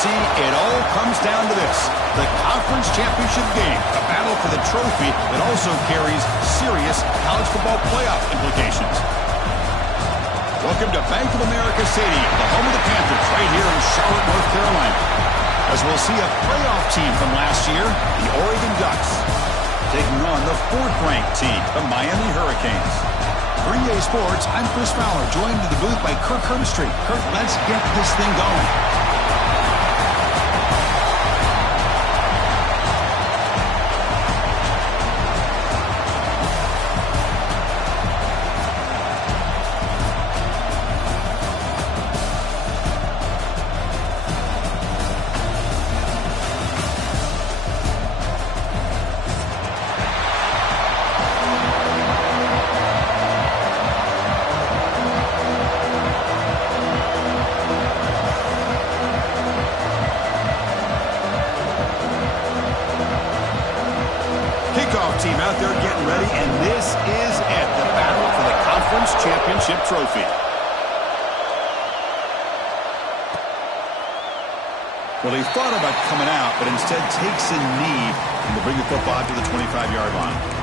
see, it all comes down to this. The conference championship game, a battle for the trophy that also carries serious college football playoff implications. Welcome to Bank of America Stadium, the home of the Panthers, right here in Charlotte, North Carolina. As we'll see a playoff team from last year, the Oregon Ducks, taking on the fourth-ranked team, the Miami Hurricanes. For EA Sports, I'm Chris Fowler, joined in the booth by Kirk Herbstreit. Kirk, let's get this thing going. Team out there getting ready, and this is it, the battle for the conference championship trophy. Well, he thought about coming out, but instead takes a knee and will bring the football to the 25-yard line.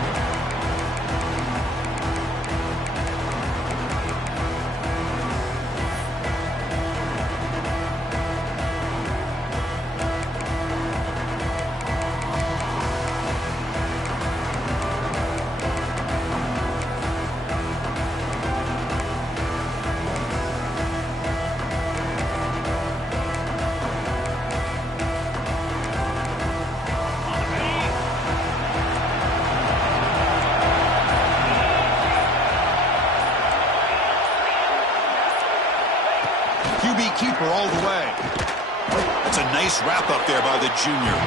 Keeper all the way. That's a nice wrap up there by the junior.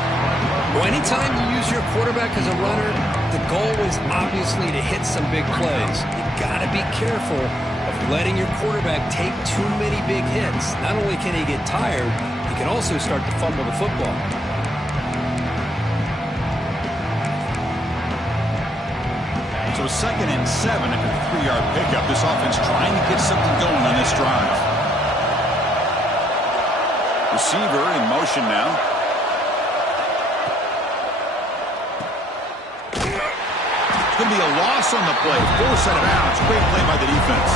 Well, anytime you use your quarterback as a runner, the goal is obviously to hit some big plays. You got to be careful of letting your quarterback take too many big hits. Not only can he get tired, he can also start to fumble the football. So 2nd and 7 after the 3-yard pickup. This offense trying to get something going on this drive. Receiver in motion now. It's going to be a loss on the play. Force out of bounds. Great play by the defense.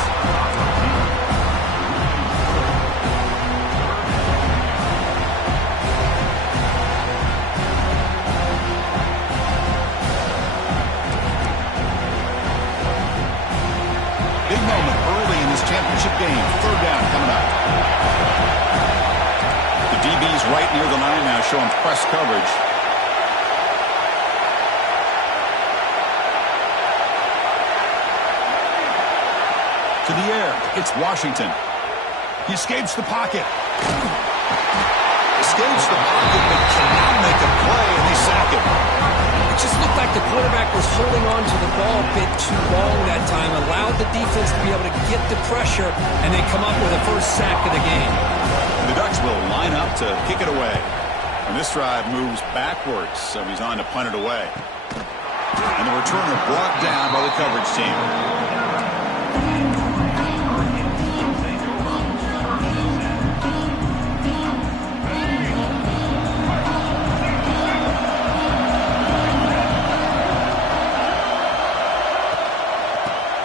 Big moment early in this championship game. 3rd down coming up. DB's right near the line now, showing press coverage. To the air, it's Washington. He escapes the pocket. Escapes the pocket, but cannot make a play, and they sack him. It just looked like the quarterback was holding on to the ball a bit too long that time, allowed the defense to be able to get the pressure, and they come up with a first sack of the game. The Ducks will line up to kick it away. And this drive moves backwards, so he's on to punt it away. And the returner brought down by the coverage team.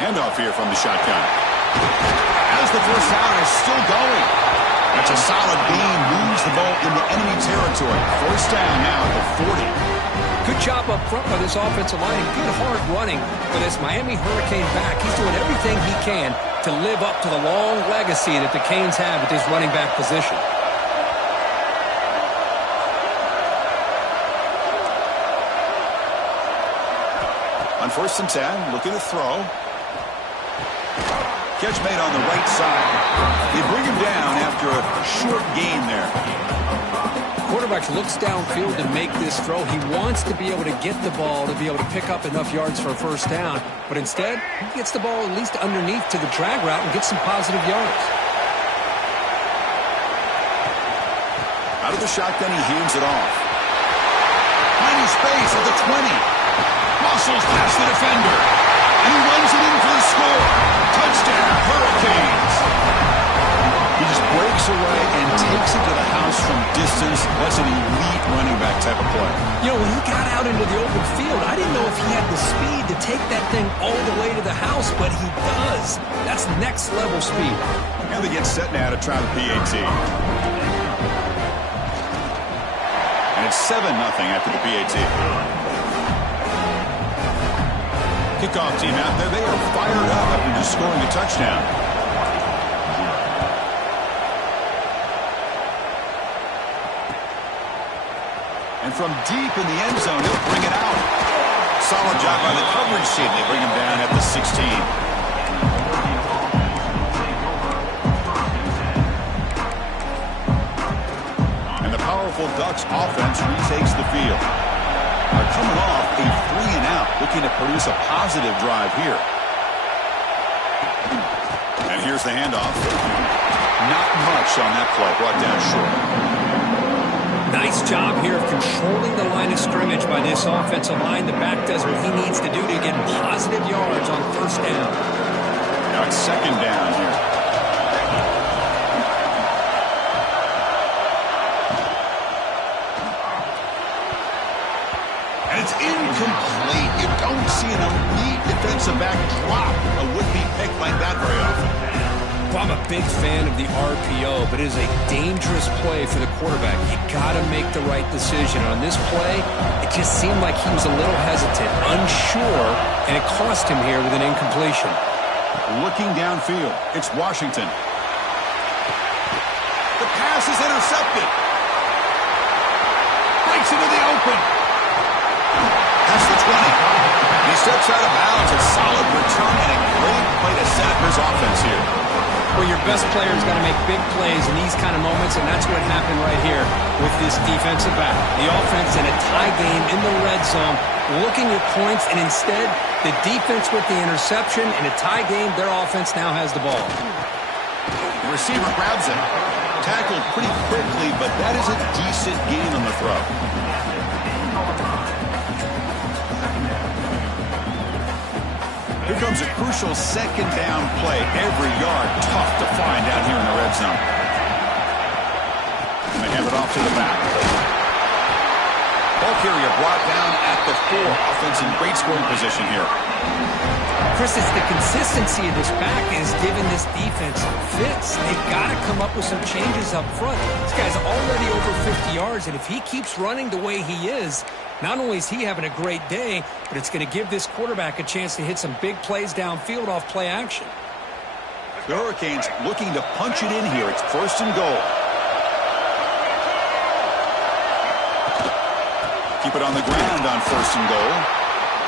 Handoff here from the shotgun. As the first down is still going. That's a solid gain, moves the ball into enemy territory. First down now at the 40. Good job up front by this offensive line. Good hard running for this Miami Hurricane back. He's doing everything he can to live up to the long legacy that the Canes have at this running back position. On 1st and 10, looking to throw. Catch made on the right side. They bring him down after a short gain there. Quarterback looks downfield to make this throw. He wants to be able to get the ball to be able to pick up enough yards for a first down. But instead, he gets the ball at least underneath to the drag route and gets some positive yards. Out of the shotgun, he hands it off. Finding space at the 20. Muscles past the defender. And he runs it in for the score. Touchdown, Hurricanes. He just breaks away and takes it to the house from distance. distance. That's an elite running back type of play. You know, when he got out into the open field, I didn't know if he had the speed to take that thing all the way to the house, but he does. That's next level speed. And they get set now to try the PAT. And it's 7-0 after the PAT. Kickoff team out there. They are fired up after just scoring a touchdown. And from deep in the end zone, he'll bring it out. Solid job by the coverage team. They bring him down at the 16. And the powerful Ducks offense retakes the field. They're coming off a 3-and-out, looking to produce a positive drive here. And here's the handoff. Not much on that play, brought down short. Nice job here of controlling the line of scrimmage by this offensive line. The back does what he needs to do to get positive yards on first down. Now it's second down here. And it's incomplete. You don't see an elite defensive back drop a would-be pick like that very often. Well, I'm a big fan of the RPO, but it is a dangerous play for the quarterback. You got to make the right decision. On this play, it just seemed like he was a little hesitant, unsure, and it cost him here with an incompletion. Looking downfield, it's Washington. The pass is intercepted. Breaks into the open. That's the 20. He steps out of bounds. A solid return and a great play to set up his offense here. Well, your best player's got to make big plays in these kind of moments, and that's what happened right here with this defensive back. The offense in a tie game in the red zone, looking at points, and instead, the defense with the interception. In a tie game, their offense now has the ball. The receiver grabs him. Tackled pretty quickly, but that is a decent gain on the throw. Here comes a crucial second down play. Every yard tough to find down here in the red zone. And they hand it off to the back. Ball carrier brought down at the 4. Offense in great scoring position here. Chris, it's the consistency of this back is giving this defense fits. They've got to come up with some changes up front. This guy's already over 50 yards, and if he keeps running the way he is, not only is he having a great day, but it's going to give this quarterback a chance to hit some big plays downfield off play action. The Hurricanes looking to punch it in here. It's first and goal. Keep it on the ground on first and goal.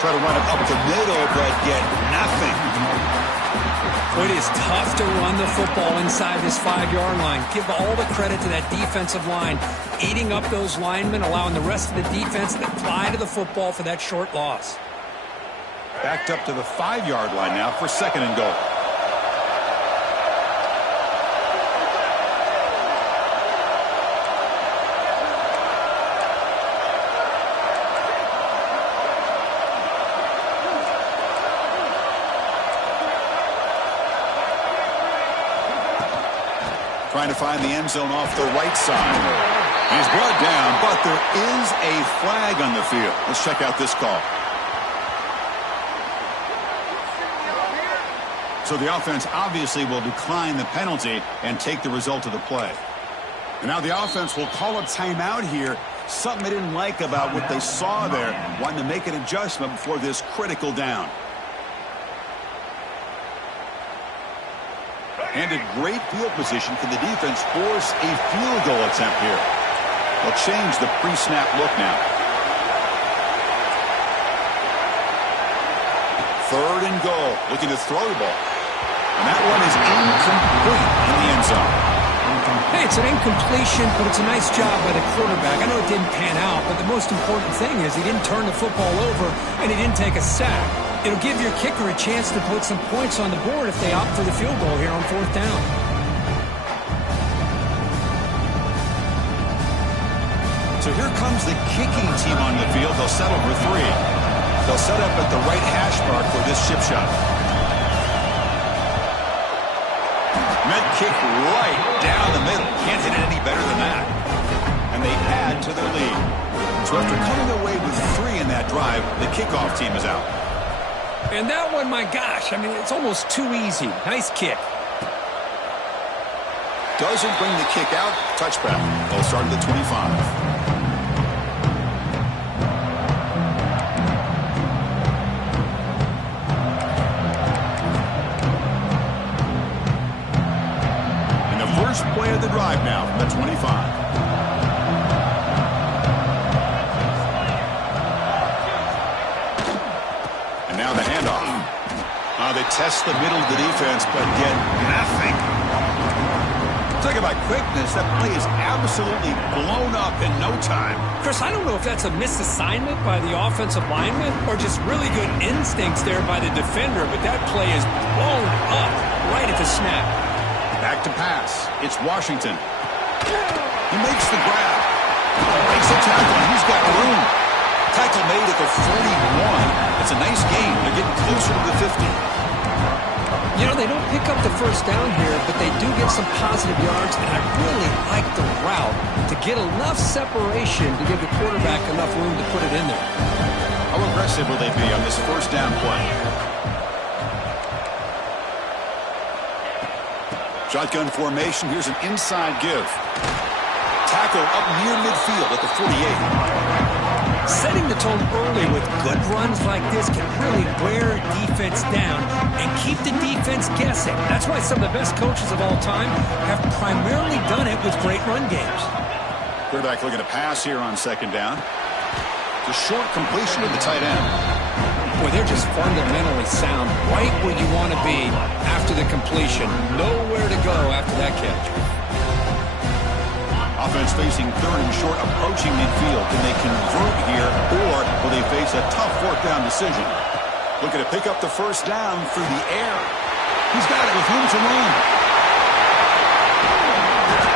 Try to run it up the middle, but get nothing. It is tough to run the football inside this 5-yard line. Give all the credit to that defensive line, eating up those linemen, allowing the rest of the defense to fly to the football for that short loss. Backed up to the 5-yard line now for second and goal. Trying to find the end zone off the right side. He's brought down, but there is a flag on the field. Let's check out this call. So the offense obviously will decline the penalty and take the result of the play. And now the offense will call a timeout here. Something they didn't like about what they saw there. Wanting to make an adjustment before this critical down. And a great field position. Can the defense force a field goal attempt here? They'll change the pre-snap look now. Third and goal. Looking to throw the ball. And that one is incomplete in the end zone. Hey, it's an incompletion, but it's a nice job by the quarterback. I know it didn't pan out, but the most important thing is he didn't turn the football over and he didn't take a sack. It'll give your kicker a chance to put some points on the board if they opt for the field goal here on fourth down. So here comes the kicking team on the field. They'll settle for 3. They'll set up at the right hash mark for this chip shot. Meant kick right down the middle. Can't hit it any better than that. and they add to their lead. So after coming away with 3 in that drive, the kickoff team is out. And that one, my gosh, I mean, it's almost too easy. Nice kick. Doesn't bring the kick out. Touchback. They'll start at the 25. First play of the drive now from the 25. And now the handoff. They test the middle of the defense, but get nothing. Talk about quickness. That play is absolutely blown up in no time. Chris, I don't know if that's a misassignment by the offensive lineman or just really good instincts there by the defender, but that play is blown up right at the snap. Back to pass. It's Washington. He makes the grab. Makes a tackle, and he's got room. Tackle made at the 41. It's a nice gain. They're getting closer to the 50. You know, they don't pick up the first down here, but they do get some positive yards, and I really like the route to get enough separation to give the quarterback enough room to put it in there. How aggressive will they be on this first down play? Shotgun formation. Here's an inside give. Tackle up near midfield at the 48. Setting the tone early with good runs like this can really wear defense down and keep the defense guessing. That's why some of the best coaches of all time have primarily done it with great run games. Quarterback looking to pass here on second down. The short completion to the tight end. Boy, they're just fundamentally sound, right where you want to be after the completion. Nowhere to go after that catch. Offense facing third and short, approaching midfield. Can they convert here, or will they face a tough fourth down decision? Looking to pick up the first down through the air. He's got it with room to run.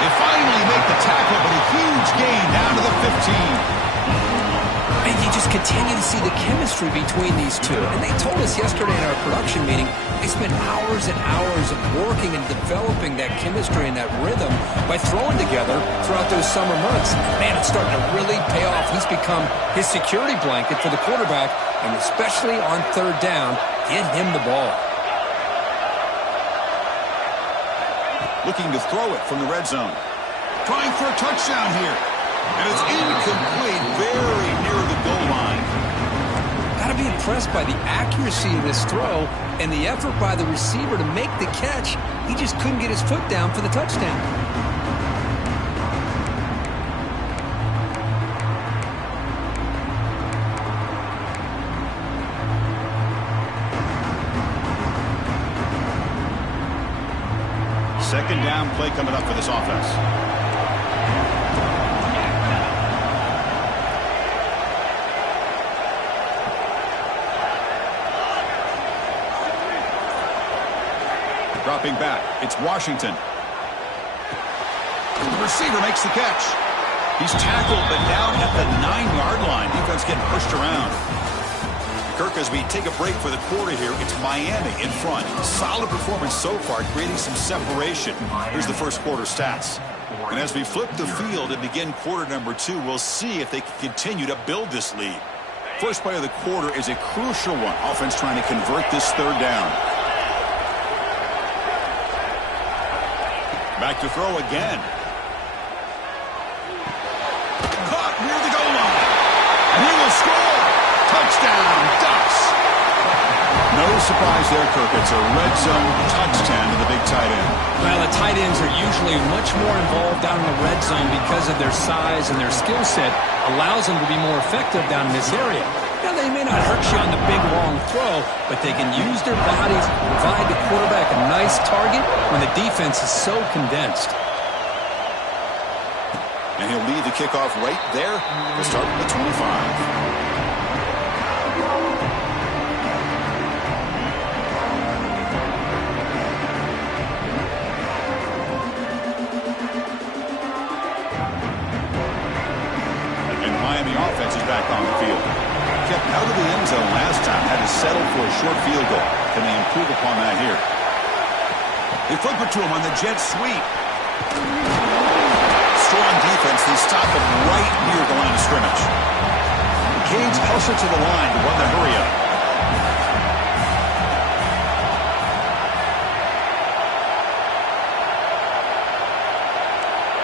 They finally make the tackle, but a huge gain down to the 15. And you just continue to see the chemistry between these two. And they told us yesterday in our production meeting, they spent hours and hours of working and developing that chemistry and that rhythm by throwing together throughout those summer months. Man, it's starting to really pay off. He's become his security blanket for the quarterback, and especially on third down, get him the ball. Looking to throw it from the red zone. Trying for a touchdown here. And it's incomplete, very near the goal line. Got to be impressed by the accuracy of this throw and the effort by the receiver to make the catch. He just couldn't get his foot down for the touchdown. Second down play coming up for this offense. Dropping back, it's Washington. The receiver makes the catch. He's tackled, but down at the 9-yard line. Defense getting pushed around. Kirk, as we take a break for the quarter here, it's Miami in front. Solid performance so far, creating some separation. Here's the first quarter stats. And as we flip the field and begin quarter number 2, we'll see if they can continue to build this lead. First play of the quarter is a crucial one. Offense trying to convert this third down. Back to throw again. Caught near the goal line. And he will score. Touchdown, Ducks. No surprise there, Kirk. It's a red zone touchdown to the big tight end. Well, the tight ends are usually much more involved down in the red zone because of their size and their skill set allows them to be more effective down in this area. Now, they may not hurt you on the big, long throw, but they can use their bodies to provide the quarterback a nice target when the defense is so condensed. And he'll lead the kickoff right there. We'll start with the 25. Offense is back on the field. Kept out of the end zone last time. Had to settle for a short field goal. Can they improve upon that here? They flip it to him on the jet sweep. strong defense. They stop him right near the line of scrimmage. The Canes hustle to the line to run the hurry up.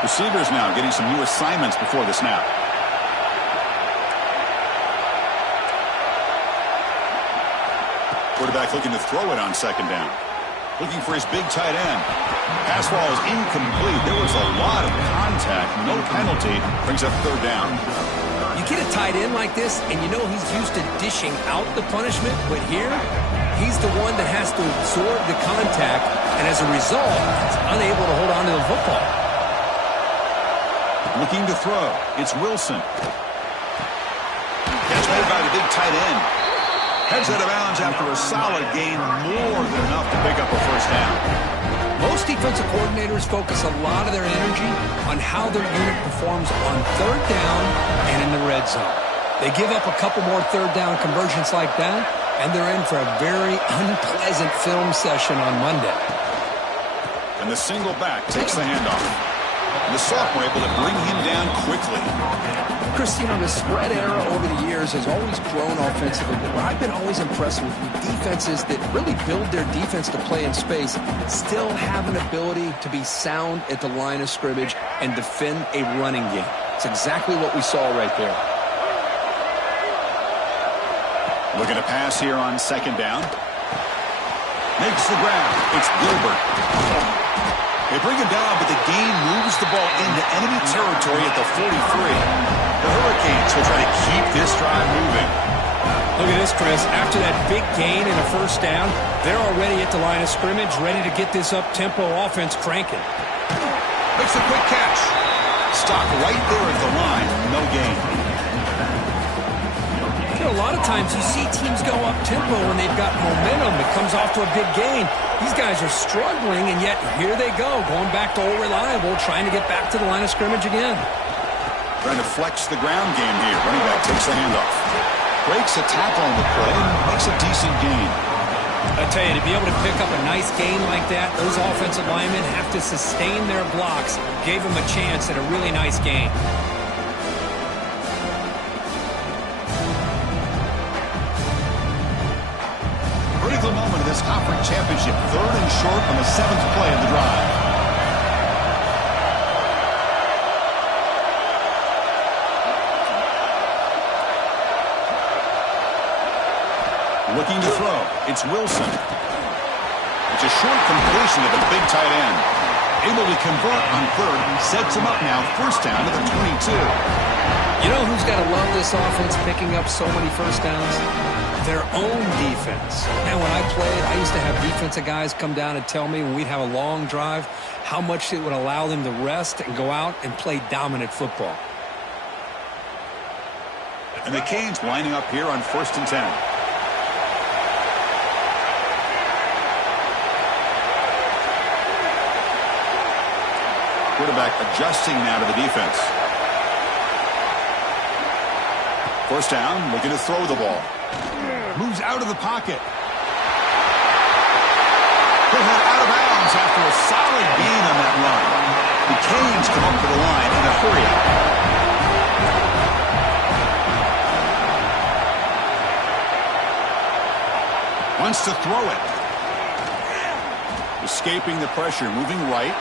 Receivers now getting some new assignments before the snap. Quarterback looking to throw it on second down. Looking for his big tight end. Pass ball is incomplete. There was a lot of contact. No penalty. Brings up third down. You get a tight end like this, and you know he's used to dishing out the punishment, but here, he's the one that has to absorb the contact, and as a result, he's unable to hold on to the football. Looking to throw. It's Wilson. Catch made by the big tight end. Heads out of bounds after a solid gain, more than enough to pick up a first down. Most defensive coordinators focus a lot of their energy on how their unit performs on third down and in the red zone. They give up a couple more third down conversions like that, and they're in for a very unpleasant film session on Monday. And the single back takes the handoff. And the sophomore able to bring him down quickly. Chris, you know, the spread era over the years has always grown offensively, but what I've been always impressed with defenses that really build their defense to play in space still have an ability to be sound at the line of scrimmage and defend a running game. It's exactly what we saw right there. Looking to pass here on second down. Makes the grab. It's Gilbert. They bring him down, but the gain moves the ball into enemy territory at the 43. The Hurricanes will try to keep this drive moving. Look at this, Chris. After that big gain and a first down, they're already at the line of scrimmage, ready to get this up-tempo offense cranking. Makes a quick catch. Stop right there at the line. No gain. You know, a lot of times you see teams go up-tempo when they've got momentum. It comes off to a big gain. These guys are struggling, and yet here they go, going back to old reliable, trying to get back to the line of scrimmage again. Trying to flex the ground game here. Running back takes the handoff. Breaks a tackle on the play and makes a decent gain. I tell you, to be able to pick up a nice gain like that, those offensive linemen have to sustain their blocks. Gave them a chance at a really nice gain. Critical moment of this conference championship. Third and short on the 7th play of the drive. Looking to throw. It's Wilson. It's a short completion of the big tight end. Able to convert on third. Sets him up now. First down to the 22. You know who's got to love this offense picking up so many first downs? Their own defense. And when I played, I used to have defensive guys come down and tell me when we'd have a long drive how much it would allow them to rest and go out and play dominant football. And the Canes lining up here on 1st and 10. Quarterback adjusting now to the defense. First down, looking to throw the ball. Moves out of the pocket. He'll head out of bounds after a solid gain on that run. The Canes come up to the line in a hurry. Wants to throw it. Escaping the pressure, moving right.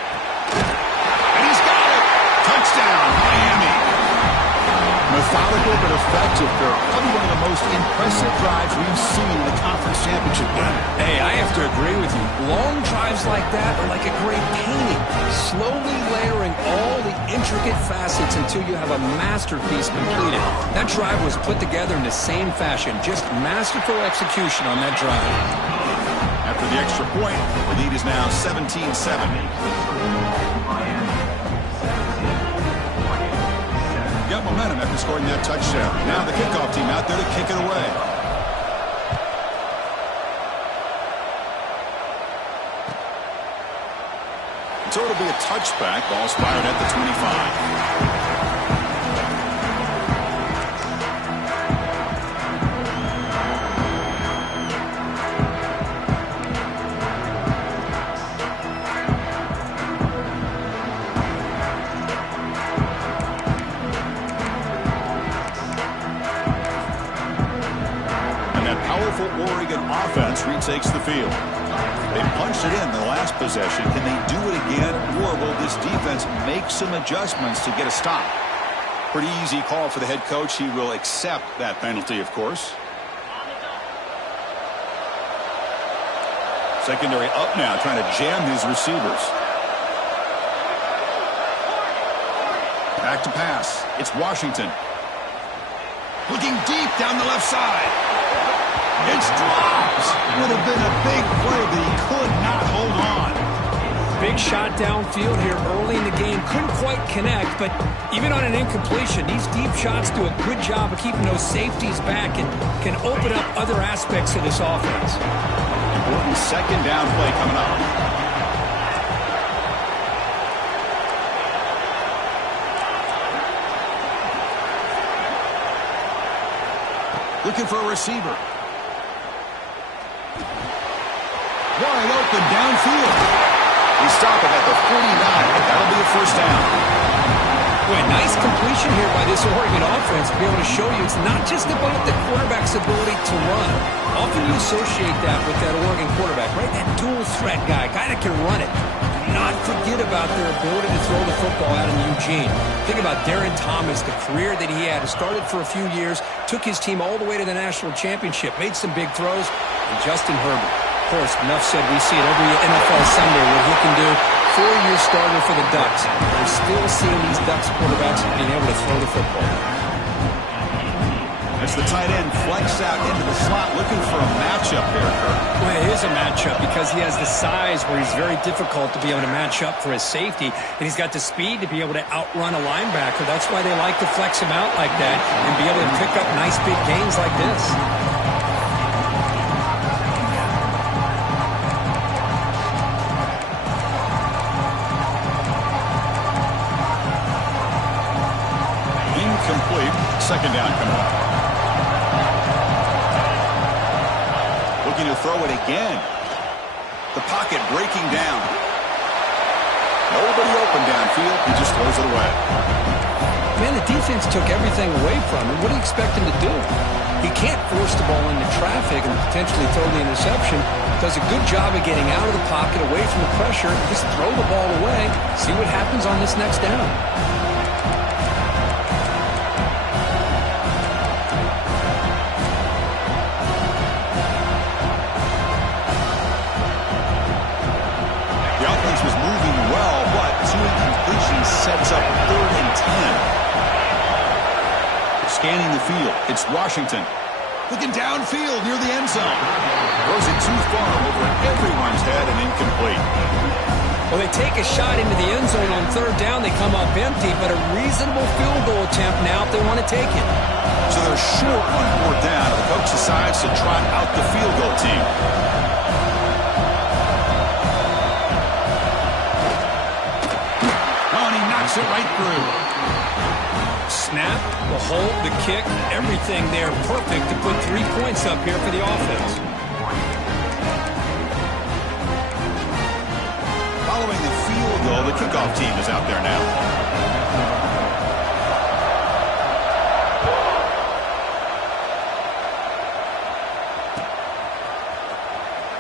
And he's got it! Touchdown, Miami! Methodical but effective, Kirk. Probably one of the most impressive drives we've seen in the conference championship game. Hey, I have to agree with you. Long drives like that are like a great painting. Slowly layering all the intricate facets until you have a masterpiece completed. That drive was put together in the same fashion. Just masterful execution on that drive. After the extra point, the lead is now 17-7. Got momentum after scoring that touchdown. Now the kickoff team out there to kick it away. So it'll be a touchback. Ball's fired at the 25. entry takes the field. They punched it in the last possession. Can they do it again, or will this defense make some adjustments to get a stop? Pretty easy call for the head coach. He will accept that penalty, of course. Secondary up now, trying to jam his receivers. Back to pass. It's Washington. Looking deep down the left side. It's dropped. Would have been a big play, but he could not hold on. Big shot downfield here early in the game. Couldn't quite connect, but even on an incompletion, these deep shots do a good job of keeping those safeties back and can open up other aspects of this offense. Important second down play coming up. Looking for a receiver. Wide open downfield. He stopped it at the 49. That'll be a first down. Boy, nice completion here by this Oregon offense to be able to show you it's not just about the quarterback's ability to run. Often you associate that with that Oregon quarterback, right? That dual threat guy that can run it. Not forget about their ability to throw the football out in Eugene. Think about Darren Thomas, the career that he had. Started for a few years, took his team all the way to the national championship, made some big throws, and Justin Herbert. Of course, enough said, we see it every NFL Sunday what he can do. 4-year starter for the Ducks. We're still seeing these Ducks quarterbacks being able to throw the football. As the tight end flex out into the slot, looking for a matchup there, Kirk. Well, it is a matchup because he has the size where he's very difficult to be able to match up for his safety, and he's got the speed to be able to outrun a linebacker. That's why they like to flex him out like that and be able to pick up nice big gains like this. Incomplete. Second down coming up. Looking to throw it again. The pocket breaking down. Nobody open downfield. He just throws it away. Man, the defense took everything away from him. What do you expect him to do? He can't force the ball into traffic and potentially throw the interception. Does a good job of getting out of the pocket, away from the pressure. Just throw the ball away. See what happens on this next down. Sets up 3rd and 10. Scanning the field. It's Washington. Looking downfield near the end zone. Throws it too far over everyone's head and incomplete. Well, they take a shot into the end zone on 3rd down. They come up empty, but a reasonable field goal attempt now if they want to take it. So they're short on 4th down. The coach decides to trot out the field goal team. It right through. Snap, the hold, the kick, everything there perfect to put 3 points up here for the offense. Following the field goal, the kickoff team is out there now.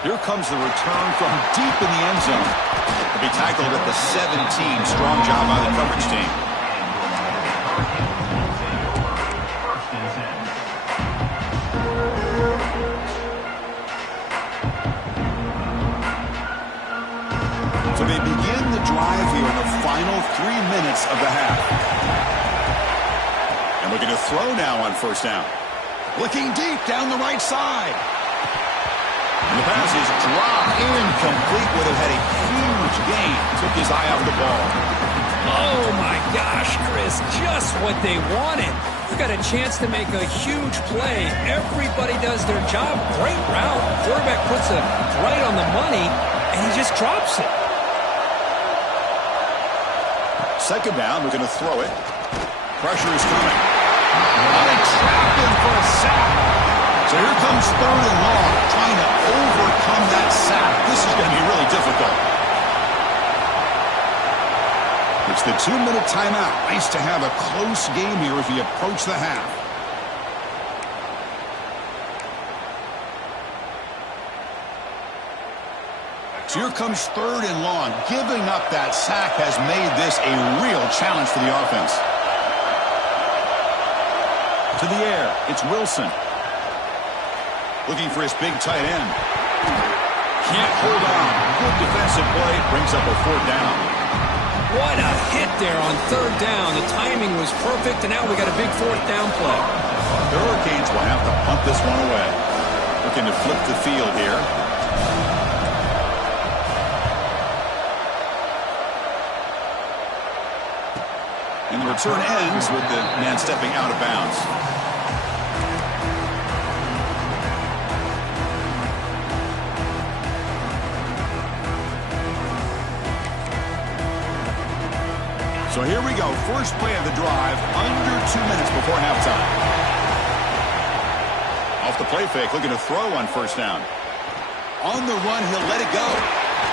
Here comes the return from deep in the end zone. To be tackled at the 17. Strong job by the coverage team. So they begin the drive here in the final 3 minutes of the half. And looking to throw now on 1st down. Looking deep down the right side. And the pass is dropped, incomplete. Would have had a huge gain. Took his eye off the ball. Oh, my gosh, Chris. Just what they wanted. You got a chance to make a huge play. Everybody does their job. Great route. Quarterback puts it right on the money, and he just drops it. Second down, we're going to throw it. Pressure is coming. They trap him for a sack. So here comes 3rd and long, trying to overcome that sack. This is going to be really difficult. It's the 2-minute timeout. Nice to have a close game here as we approach the half. So here comes 3rd and long. Giving up that sack has made this a real challenge for the offense. To the air, it's Wilson. Looking for his big tight end. Can't hold on. Good defensive play. Brings up a 4th down. What a hit there on 3rd down. The timing was perfect, and now we got a big 4th down play. The Hurricanes will have to punt this one away. Looking to flip the field here. And the return ends with the man stepping out of bounds. So here we go. First play of the drive, under 2 minutes before halftime. Off the play fake, looking to throw on 1st down. On the run, he'll let it go.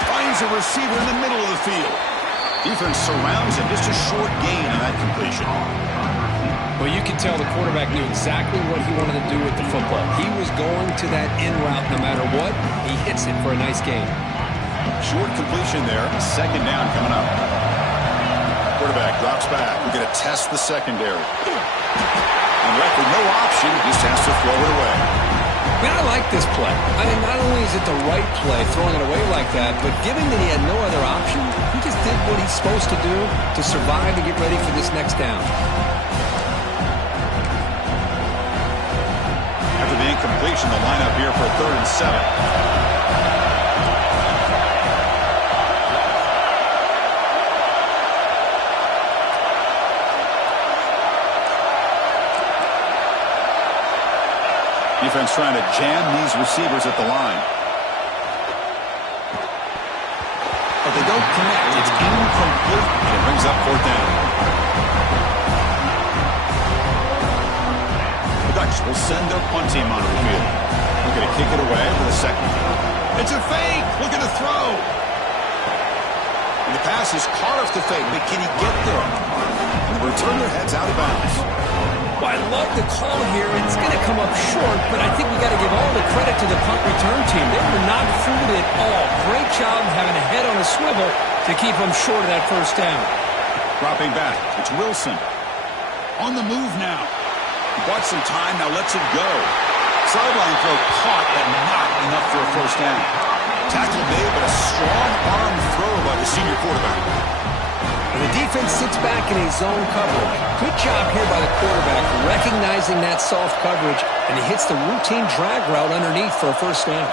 Finds a receiver in the middle of the field. Defense surrounds him. Just a short gain on that completion. Well, you can tell the quarterback knew exactly what he wanted to do with the football. He was going to that in route no matter what. He hits it for a nice gain. Short completion there. 2nd down coming up. Quarterback drops back. We're going to test the secondary. And left with no option, just has to throw it away. Man, I like this play. I mean, not only is it the right play, throwing it away like that, but given that he had no other option, he just did what he's supposed to do to survive and get ready for this next down. After the incompletion, the lineup here for 3rd and 7. Defense trying to jam these receivers at the line. But they don't connect. It's incomplete, and it brings up 4th down. The Ducks will send their punt team onto the field. Looking to kick it away with a 2nd. It's a fake. Looking to throw. And the pass is caught off the fake, but can he get there? And the returner heads out of bounds. Well, I love the call here. It's going to come up short, but I think we got to give all the credit to the punt return team. They were not fooled at all. Great job having a head on a swivel to keep them short of that 1st down. Dropping back, it's Wilson. On the move now. He bought some time, now lets it go. Sideline throw caught, but not enough for a 1st down. Tackle made, but a strong arm throw by the senior quarterback. And the defense sits back in a zone coverage. Good job here by the quarterback, recognizing that soft coverage, and he hits the routine drag route underneath for a 1st down.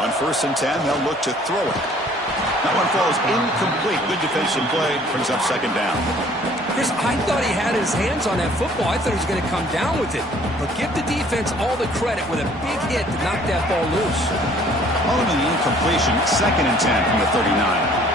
On 1st and 10, they'll look to throw it. That one falls incomplete. Good defensive play, brings up 2nd down. Chris, I thought he had his hands on that football. I thought he was going to come down with it. But give the defense all the credit with a big hit to knock that ball loose. Following the incompletion, 2nd and 10 from the 39.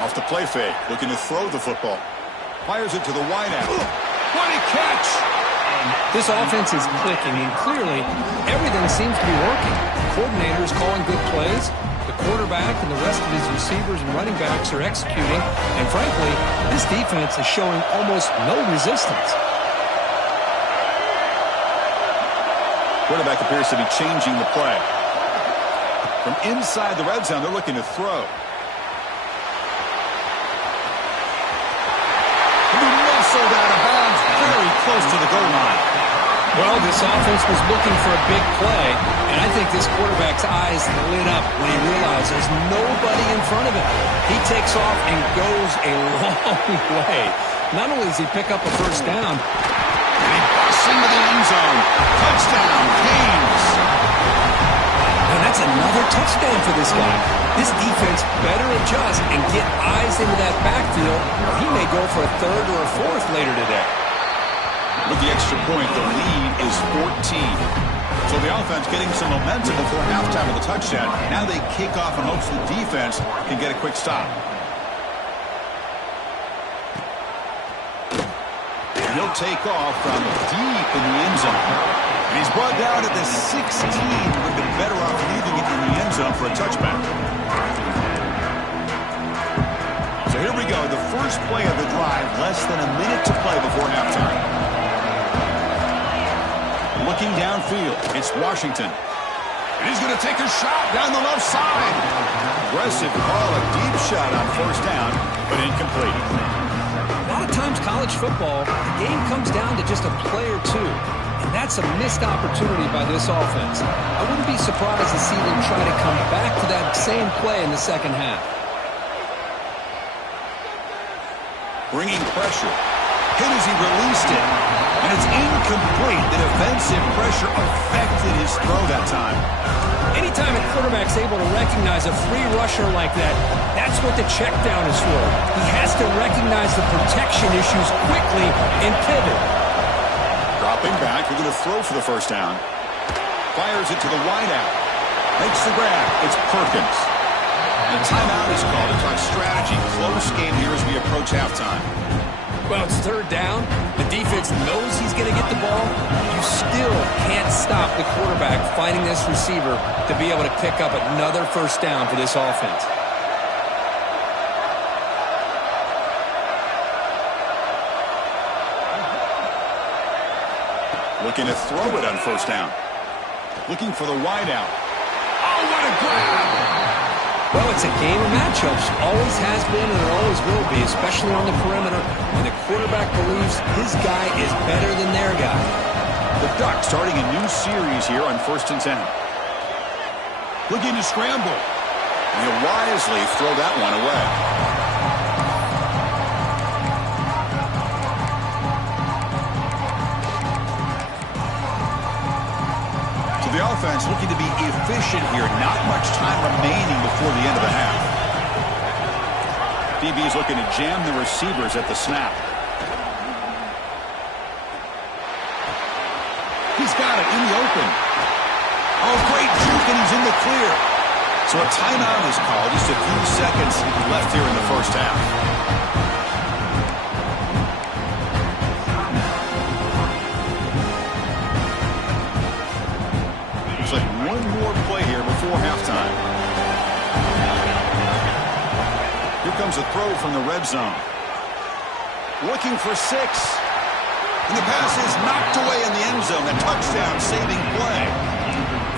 Off the play fake, looking to throw the football. Fires it to the wideout. What a catch! This offense is clicking, and clearly everything seems to be working. The coordinator is calling good plays. The quarterback and the rest of his receivers and running backs are executing. And frankly, this defense is showing almost no resistance. Quarterback appears to be changing the play. From inside the red zone, they're looking to throw. Muscled out of bounds, very close to the goal line. Well, this offense was looking for a big play, and I think this quarterback's eyes lit up when he realized there's nobody in front of him. He takes off and goes a long way. Not only does he pick up a 1st down, and he busts into the end zone. Touchdown, Canes. And that's another touchdown for this guy. This defense better adjust and get eyes into that backfield, or he may go for a 3rd or a 4th later today. With the extra point, the lead is 14. So the offense getting some momentum before halftime with a touchdown. Now they kick off in hopes the defense can get a quick stop. And he'll take off from deep in the end zone. And he's brought down at the 16. Would have been better off leaving it in the end zone for a touchback. So here we go, the first play of the drive, less than a minute to play before halftime. Looking downfield, it's Washington. And he's going to take a shot down the left side. Aggressive call, a deep shot on first down, but incomplete. A lot of times college football, the game comes down to just a play or two. And that's a missed opportunity by this offense. I wouldn't be surprised to see them try to come back to that same play in the second half. Bringing pressure. Hit as he released it. And it's incomplete. The defensive pressure affected his throw that time. Anytime a quarterback's able to recognize a free rusher like that, that's what the check down is for. He has to recognize the protection issues quickly and pivot. Dropping back, we're going to throw for the first down. Fires it to the wideout. Makes the grab. It's Perkins. And a timeout is called to talk strategy. Close game here as we approach halftime. Well, it's third down. The defense knows he's going to get the ball. You still can't stop the quarterback finding this receiver to be able to pick up another first down for this offense. Looking to throw it on first down. Looking for the wideout. Oh, what a grab! Well, it's a game of matchups. Always has been and it always will be, especially on the perimeter. And the quarterback believes his guy is better than their guy. The Ducks starting a new series here on 1st and 10. Looking to scramble. And he'll wisely throw that one away. The offense looking to be efficient here. Not much time remaining before the end of the half. DB's looking to jam the receivers at the snap. He's got it in the open. Oh, great juke, and he's in the clear. So a timeout is called. Just a few seconds left here in the first half. Like one more play here before halftime. Here comes a throw from the red zone. Looking for 6. And the pass is knocked away in the end zone. A touchdown saving play.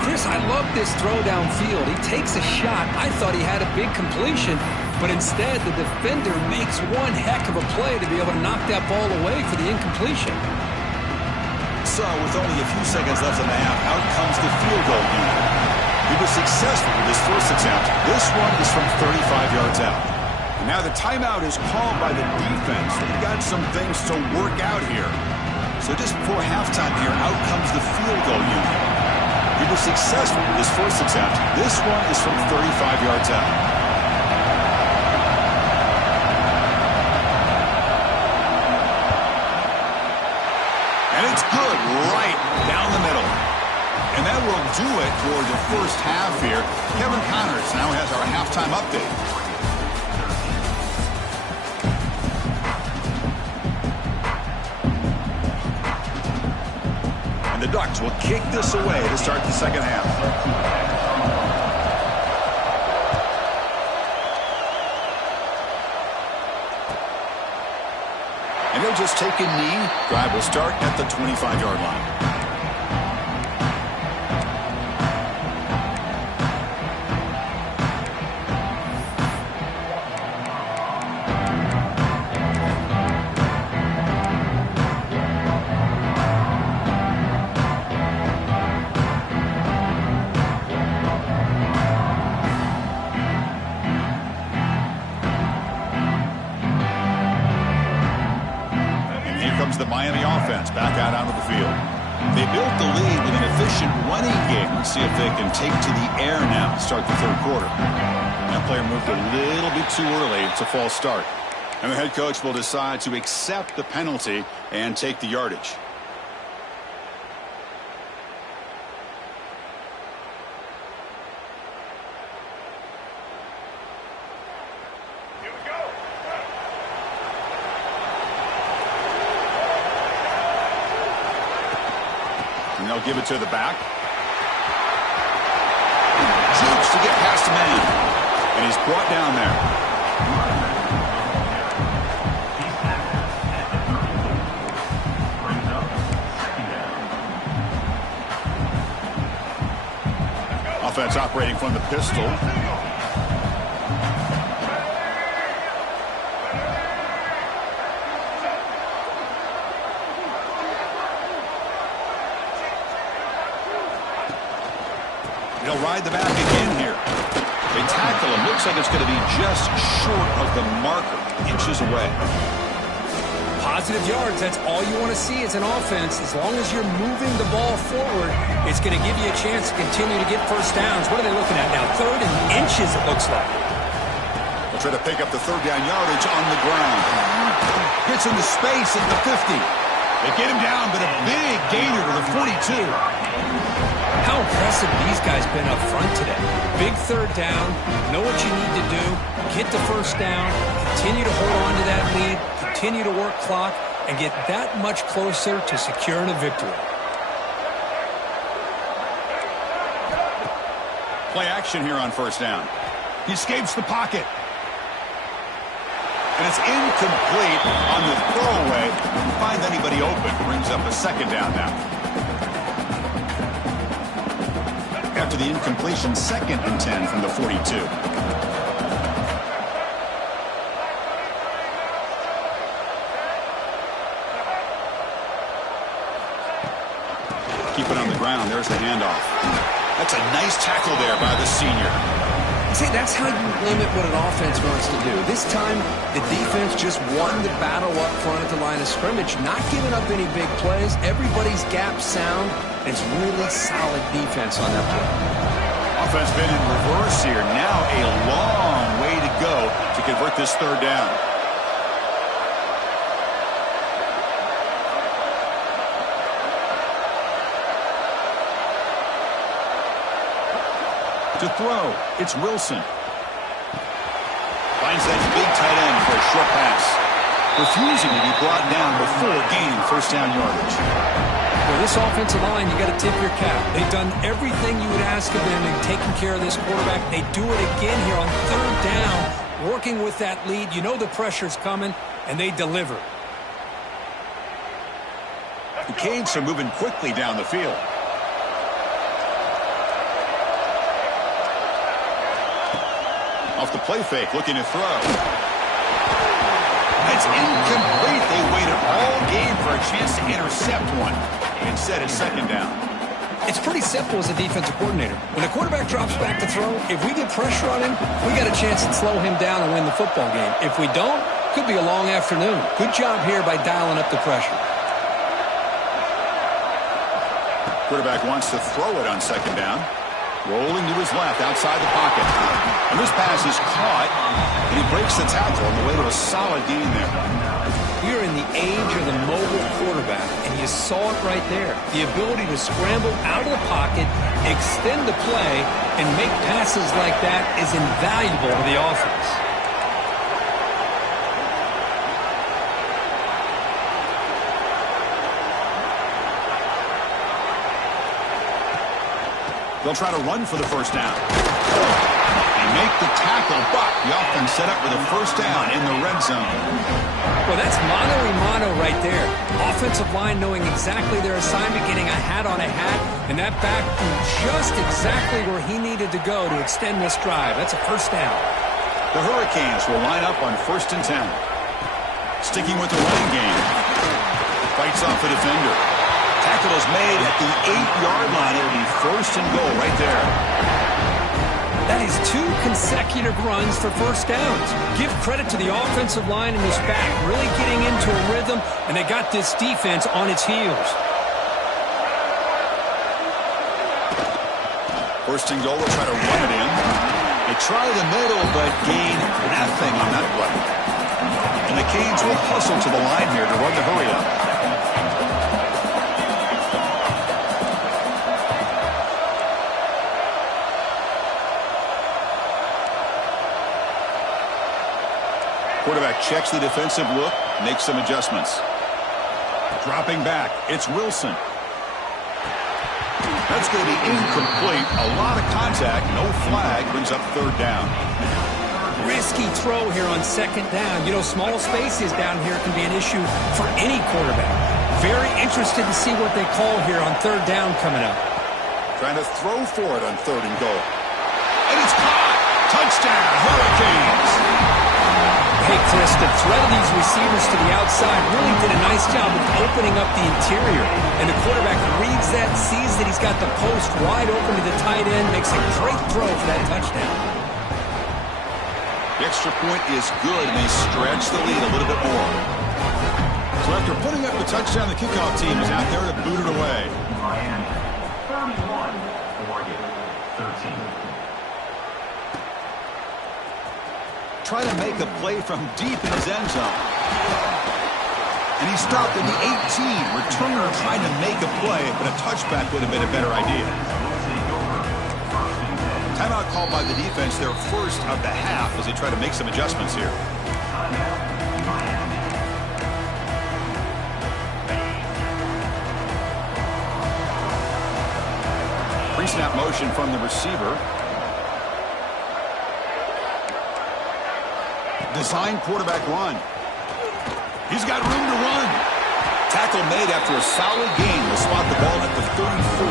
Chris, I love this throw downfield. He takes a shot. I thought he had a big completion, but instead the defender makes one heck of a play to be able to knock that ball away for the incompletion. So, with only a few seconds left in the half, out comes the field goal unit. He was successful with his first attempt. This one is from 35 yards out. And now the timeout is called by the defense. They've got some things to work out here. So just before halftime here, out comes the field goal unit. He was successful with his first attempt. This one is from 35 yards out. It's good right down the middle. And that will do it for the first half here. Kevin Connors now has our halftime update. And the Ducks will kick this away to start the second half. And he'll just take a knee. Drive will start at the 25-yard line. The Miami offense back out onto the field. They built the lead with an efficient running game. Let's see if they can take to the air now to start the third quarter. That player moved a little bit too early. It's a false start. And the head coach will decide to accept the penalty and take the yardage. And they'll give it to the back. Jukes to get past last man. And he's brought down there. Offense operating from the pistol. He'll ride the back again here. They tackle him. Looks like it's going to be just short of the marker, inches away. Positive yards, that's all you want to see as an offense. As long as you're moving the ball forward, it's going to give you a chance to continue to get first downs. What are they looking at now? 3rd and inches, it looks like. They'll try to pick up the 3rd down yardage on the ground. Gets into space at the 50. They get him down, but a big gainer to the 42. How impressive these guys been up front today. Big 3rd down, know what you need to do, get the first down, continue to hold on to that lead, continue to work clock, and get that much closer to securing a victory. Play action here on 1st down. He escapes the pocket. And it's incomplete on the throwaway. Didn't find anybody open. Brings up a 2nd down now. After the incompletion, 2nd and 10 from the 42. Keep it on the ground. There's the handoff. That's a nice tackle there by the senior. See, that's how you limit what an offense wants to do. This time, the defense just won the battle up front at the line of scrimmage, not giving up any big plays. Everybody's gap sound. It's really solid defense on that play. Offense been in reverse here. Now a long way to go to convert this 3rd down. To throw, it's Wilson. Finds that big tight end for a short pass. Refusing to be brought down before gaining 1st down yardage. Well, this offensive line, you got to tip your cap. They've done everything you would ask of them in taking care of this quarterback. They do it again here on 3rd down, working with that lead. You know the pressure's coming, and they deliver. The Canes are moving quickly down the field. Off the play fake, looking to throw. It's incomplete. They waited all game for a chance to intercept one. Instead, it's 2nd down. It's pretty simple as a defensive coordinator. When the quarterback drops back to throw, if we get pressure on him, we got a chance to slow him down and win the football game. If we don't, could be a long afternoon. Good job here by dialing up the pressure. Quarterback wants to throw it on 2nd down. Rolling to his left outside the pocket. And this pass is caught, and he breaks the tackle on the way to a solid gain there. We are in the age of the mobile quarterback, and you saw it right there. The ability to scramble out of the pocket, extend the play, and make passes like that is invaluable to the offense. They'll try to run for the 1st down. They make the tackle, but the offense set up with a 1st down in the red zone. Well, that's mano-a-mano right there. Offensive line knowing exactly their assignment, getting a hat on a hat, and that back just exactly where he needed to go to extend this drive. That's a 1st down. The Hurricanes will line up on 1st and 10. Sticking with the running game. Fights off a defender. Tackle is made at the 8-yard line. It'll be 1st and goal right there. That is 2 consecutive runs for 1st downs. Give credit to the offensive line and this back, really getting into a rhythm, and they got this defense on its heels. 1st and goal, they'll try to run it in. They try the middle, but gain nothing on that play. And the Canes will hustle to the line here to run the hurry up. Quarterback checks the defensive look, makes some adjustments. Dropping back, it's Wilson. That's going to be incomplete. A lot of contact. No flag. Brings up third down. Risky throw here on second down. You know, small spaces down here can be an issue for any quarterback. Very interested to see what they call here on third down coming up. Trying to throw for it on third and goal. And it's caught. Touchdown, Hurricanes. Hey, Chris, the threat of these receivers to the outside really did a nice job of opening up the interior. And the quarterback reads that, sees that he's got the post wide open to the tight end, makes a great throw for that touchdown. The extra point is good, and they stretch the lead a little bit more. So after putting up the touchdown, the kickoff team is out there to boot it away. Miami, 31, Oregon, 13. Try to make a play from deep in his end zone. And he stopped at the 18. Returner trying to make a play, but a touchback would have been a better idea. Timeout called by the defense, their first of the half, as they try to make some adjustments here. Pre-snap motion from the receiver. Design quarterback run. He's got room to run. Tackle made after a solid gain. Will spot the ball at the 34.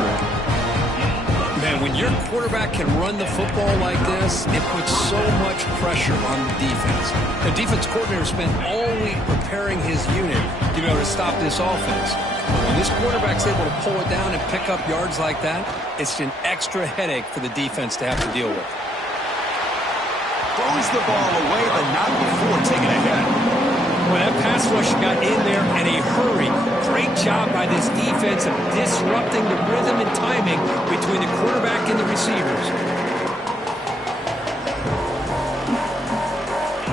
Man, when your quarterback can run the football like this, it puts so much pressure on the defense. The defense coordinator spent all week preparing his unit to be able to stop this offense. When this quarterback's able to pull it down and pick up yards like that, it's an extra headache for the defense to have to deal with. Throws the ball away, but not before taking a hit. Well, that pass rush got in there in a hurry. Great job by this defense of disrupting the rhythm and timing between the quarterback and the receivers.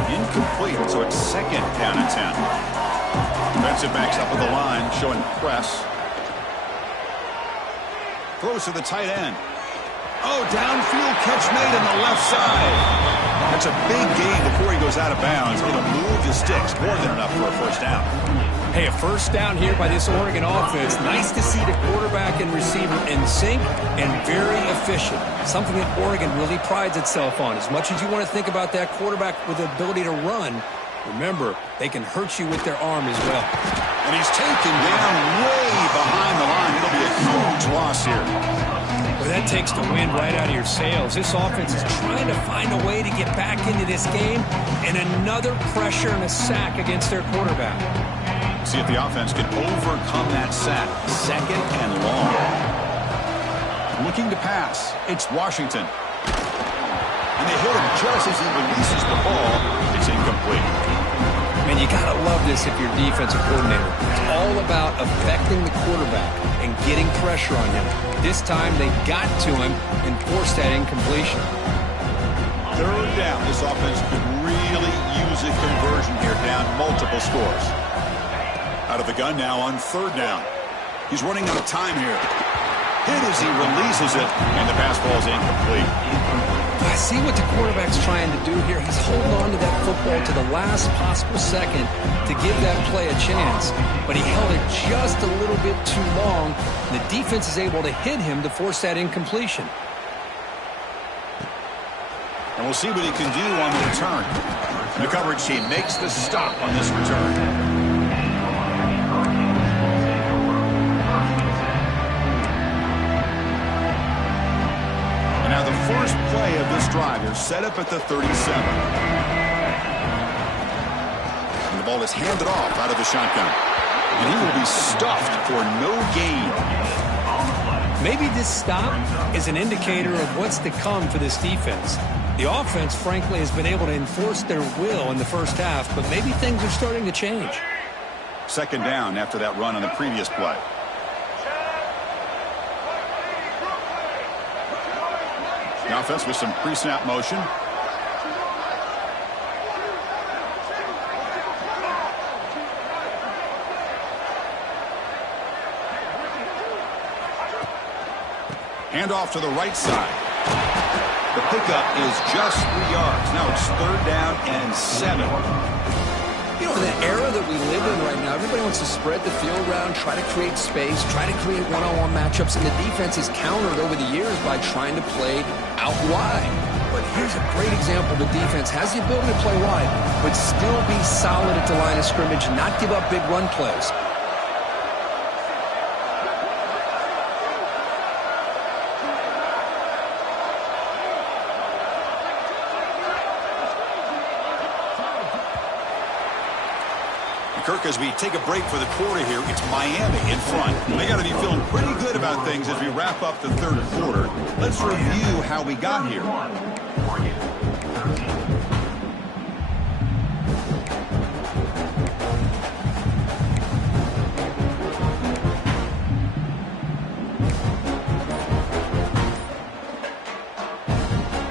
Incomplete, so it's second down and 10. Defensive backs up at the line, showing press. Throws to the tight end. Oh, downfield catch made on the left side. That's a big gain before he goes out of bounds. It'll move the sticks, more than enough for a first down. Hey, a first down here by this Oregon offense. Nice to see the quarterback and receiver in sync and very efficient. Something that Oregon really prides itself on. As much as you want to think about that quarterback with the ability to run, remember, they can hurt you with their arm as well. And he's taken down way behind the line. It'll be a huge loss here. Well, that takes the wind right out of your sails. This offense is trying to find a way to get back into this game, and another pressure and a sack against their quarterback. See if the offense can overcome that sack. Second and long. Looking to pass. It's Washington. And they hit him just as he releases the ball. It's incomplete. Man, you got to love this if you're a defensive coordinator. It's all about affecting the quarterback and getting pressure on him. This time they got to him and forced that incompletion. Third down. This offense could really use a conversion here, down multiple scores. Out of the gun now on third down. He's running out of time here. Hit as he releases it, and the pass ball is incomplete. I see what the quarterback's trying to do here. He's holding on to that football to the last possible second to give that play a chance. But he held it just a little bit too long. And the defense is able to hit him to force that incompletion. And we'll see what he can do on the return. The coverage team makes the stop on this return. Now the first play of this drive is set up at the 37. And the ball is handed off out of the shotgun. And he will be stuffed for no gain. Maybe this stop is an indicator of what's to come for this defense. The offense, frankly, has been able to enforce their will in the first half, but maybe things are starting to change. Second down after that run on the previous play. The offense with some pre-snap motion. Handoff to the right side. The pickup is just 3 yards. Now it's third down and 7. You know, in the era that we live in right now, everybody wants to spread the field around, try to create space, try to create one-on-one matchups, and the defense has countered over the years by trying to play out wide. But here's a great example. The defense has the ability to play wide, but still be solid at the line of scrimmage, not give up big run plays. Kirk, as we take a break for the quarter here, it's Miami in front. They got to be feeling pretty good about things as we wrap up the third quarter. Let's review how we got here.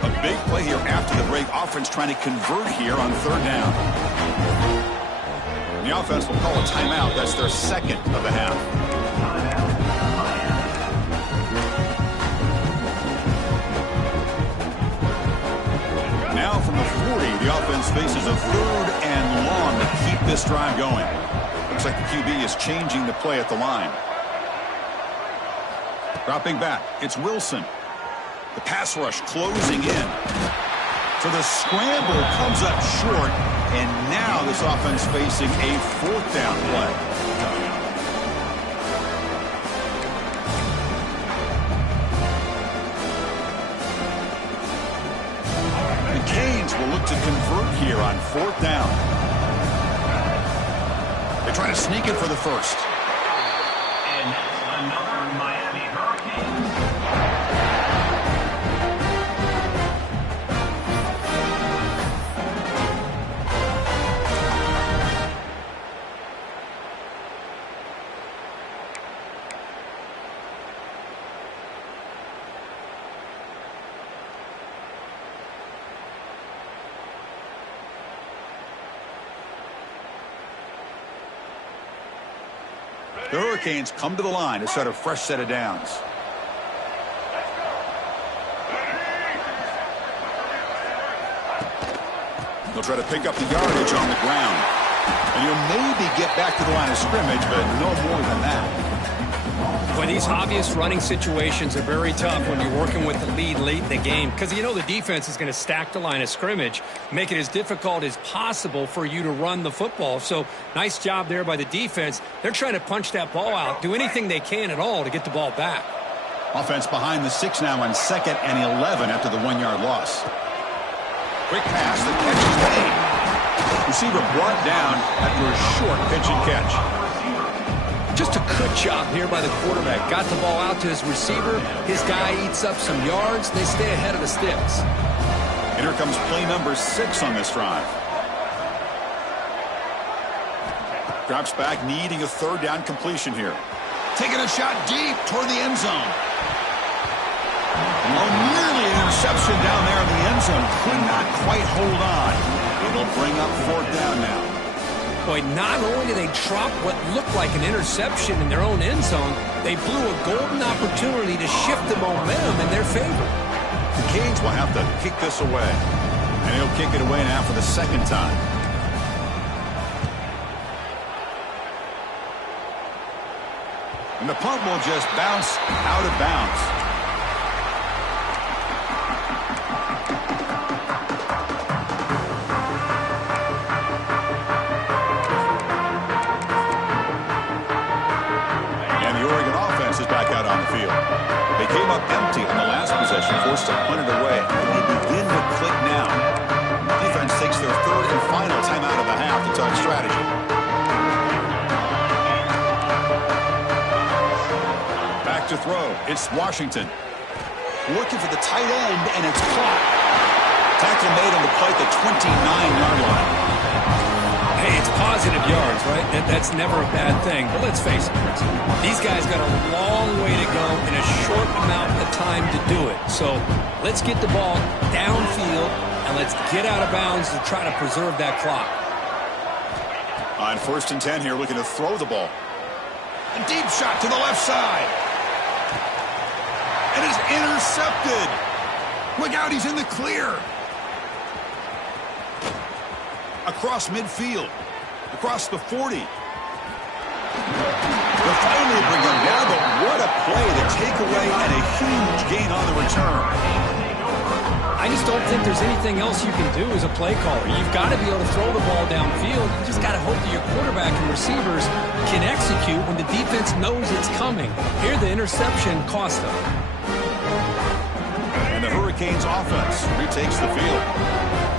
A big play here after the break. Offense trying to convert here on third down. The offense will call a timeout. That's their second of the half. Now from the 40, the offense faces a third and long to keep this drive going. Looks like the QB is changing the play at the line. Dropping back, it's Wilson. The pass rush closing in. So the scramble comes up short, and now this offense facing a fourth down play. The Canes will look to convert here on fourth down. They're trying to sneak it for the first. And another Miami Hurricanes. The Hurricanes come to the line to start a fresh set of downs. They'll try to pick up the yardage on the ground. And you'll maybe get back to the line of scrimmage, but no more than that. Boy, these obvious running situations are very tough when you're working with the lead late in the game, because you know the defense is going to stack the line of scrimmage, make it as difficult as possible for you to run the football. So nice job there by the defense. They're trying to punch that ball out, do anything they can at all to get the ball back. Offense behind the 6 now on 2nd and 11 after the 1-yard loss. Quick pass, the catch is made. Receiver brought down after a short pitch and catch. Just a good job here by the quarterback. Got the ball out to his receiver. His guy eats up some yards. They stay ahead of the sticks. And here comes play number 6 on this drive. Drops back, needing a third down completion here. Taking a shot deep toward the end zone. Oh, nearly an interception down there in the end zone. Could not quite hold on. It'll bring up fourth down now. Boy, not only did they drop what looked like an interception in their own end zone, they blew a golden opportunity to shift the momentum in their favor. The Canes will have to kick this away. And he'll kick it away now for the second time. And the punt will just bounce out of bounds. They came up empty on the last possession, forced to punt it away. And they begin to click now. Defense takes their third and final timeout of the half to talk strategy. Back to throw. It's Washington. Looking for the tight end, and it's caught. Tackle made on the play at the 29-yard line. Hey, it's positive yards, right? That's never a bad thing. But let's face it, these guys got a long way to go in a short amount of time to do it. So let's get the ball downfield, and let's get out of bounds to try to preserve that clock. On 1st and 10 here, looking to throw the ball. A deep shot to the left side. And it's intercepted. Look out, he's in the clear. Across midfield. Across the 40. They'll finally bring him down, but what a play. The takeaway and a huge gain on the return. I just don't think there's anything else you can do as a play caller. You've got to be able to throw the ball downfield. You just got to hope that your quarterback and receivers can execute when the defense knows it's coming. Here, the interception cost them. And the Hurricanes offense retakes the field.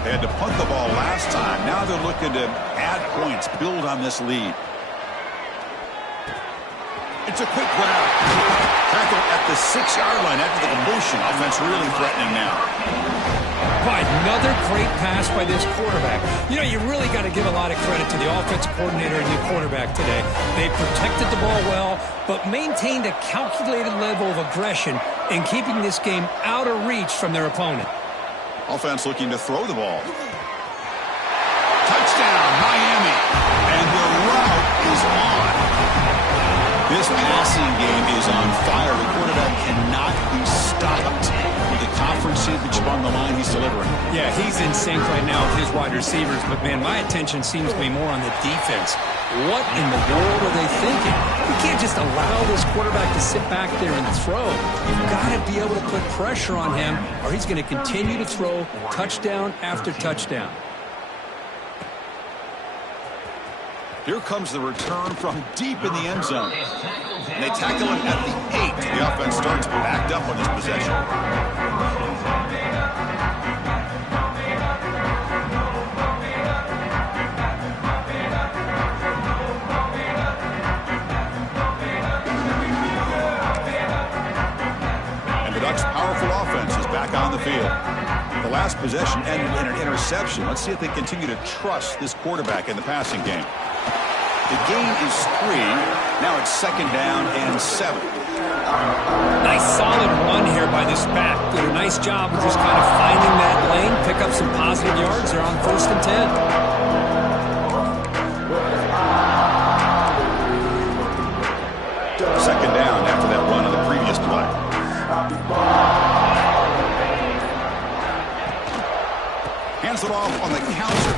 They had to punt the ball last time. Now they're looking to add points, build on this lead. It's a quick grab. Tackle at the 6-yard line after the completion. Offense really threatening now. By another great pass by this quarterback. You know, you really got to give a lot of credit to the offensive coordinator and the quarterback today. They protected the ball well, but maintained a calculated level of aggression in keeping this game out of reach from their opponent. Offense looking to throw the ball. Touchdown, Miami. And the route is on. This passing game is on fire. The quarterback cannot be stopped. With the conference championship on the line, he's delivering. Yeah, he's in sync right now with his wide receivers, but, man, my attention seems to be more on the defense. What in the world are they thinking? You can't just allow this quarterback to sit back there and throw. You've got to be able to put pressure on him, or he's going to continue to throw touchdown after touchdown. Here comes the return from deep in the end zone. And they tackle him at the 8. The offense starts backed up on this possession. And the Ducks' powerful offense is back on the field. The last possession ended in an interception. Let's see if they continue to trust this quarterback in the passing game. The gain is 3. Now it's 2nd down and 7. Nice solid run here by this back. Did a nice job of just kind of finding that lane, pick up some positive yards. They're on 1st and 10. Second down after that run on the previous play. Hands it off on the counter.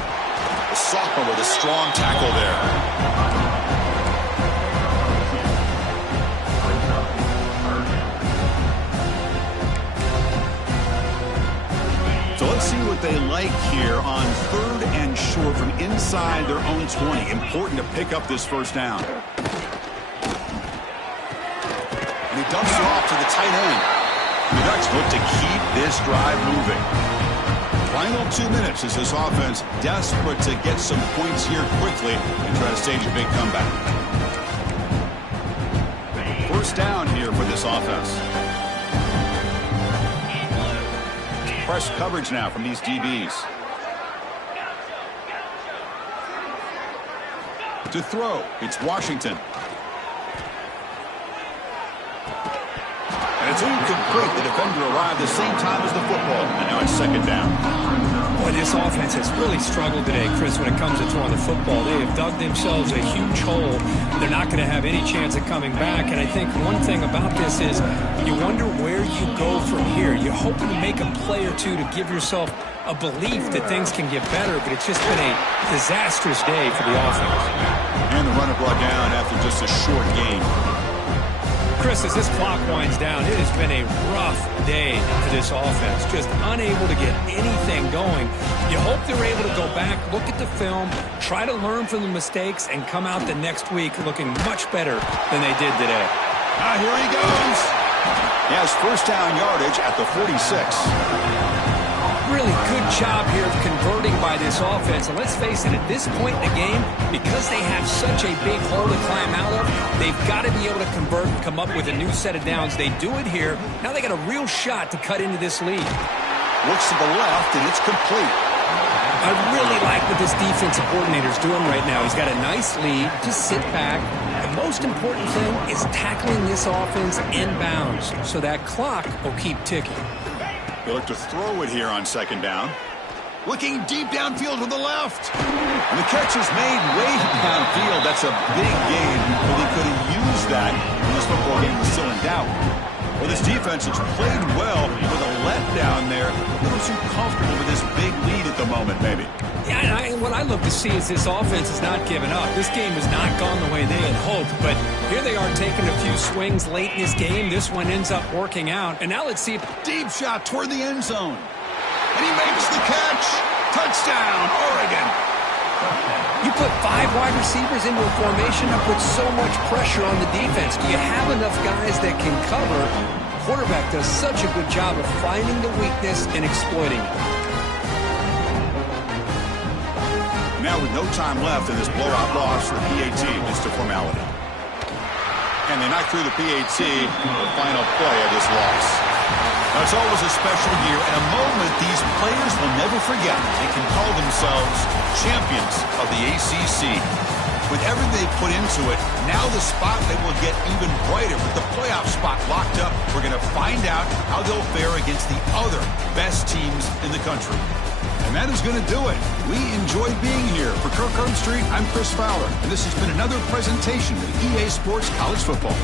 The sophomore with a strong tackle there. So let's see what they like here on 3rd and short from inside their own 20. Important to pick up this 1st down. And he dumps it off to the tight end. The Ducks look to keep this drive moving. Final 2 minutes as this offense desperate to get some points here quickly and try to stage a big comeback. 1st down here for this offense. Press coverage now from these DBs. To throw, it's Washington. And it's incomplete. The defender arrived the same time as the football. And now it's 2nd down. Boy, this offense has really struggled today, Chris, when it comes to throwing the football. They have dug themselves a huge hole. They're not going to have any chance of coming back. And I think one thing about this is you wonder where you go from here. You're hoping to make a play or two to give yourself a belief that things can get better, but it's just been a disastrous day for the offense. And the runner brought down after just a short game. Chris, as this clock winds down, it has been a rough day for this offense. Just unable to get anything going. You hope they're able to go back, look at the film, try to learn from the mistakes, and come out the next week looking much better than they did today. Here he goes. He has 1st down yardage at the 46. Really good job here of converting by this offense. And let's face it, at this point in the game, because they have such a big hole to climb out of, they've got to be able to convert and come up with a new set of downs. They do it here. Now they got a real shot to cut into this lead. Looks to the left, and it's complete. I really like what this defensive coordinator's doing right now. He's got a nice lead. Just sit back. The most important thing is tackling this offense inbounds so that clock will keep ticking. They look to throw it here on 2nd down. Looking deep downfield to the left. And the catch is made way downfield. That's a big gain, but they could have used that when this football game was still in doubt. Well, this defense has played well with a letdown there. A little too comfortable with this big lead at the moment, maybe. Yeah, and What I love to see is this offense is not giving up. This game has not gone the way they had hoped, but here they are taking a few swings late in this game. This one ends up working out, and now let's see if... Deep shot toward the end zone. And he makes the catch. Touchdown, Oregon. You put 5 wide receivers into a formation, that puts so much pressure on the defense. Do you have enough guys that can cover? Quarterback does such a good job of finding the weakness and exploiting it. Now with no time left in this blowout loss for the PA team, it's a formality. And they knock through the PAT, the final play of this loss. Now, it's always a special year and a moment these players will never forget. They can call themselves champions of the ACC. With everything they put into it, now the spotlight will get even brighter. With the playoff spot locked up, we're going to find out how they'll fare against the other best teams in the country. And that is going to do it. We enjoyed being here. For Kirk Herbstreit, I'm Chris Fowler, and this has been another presentation of EA Sports College Football.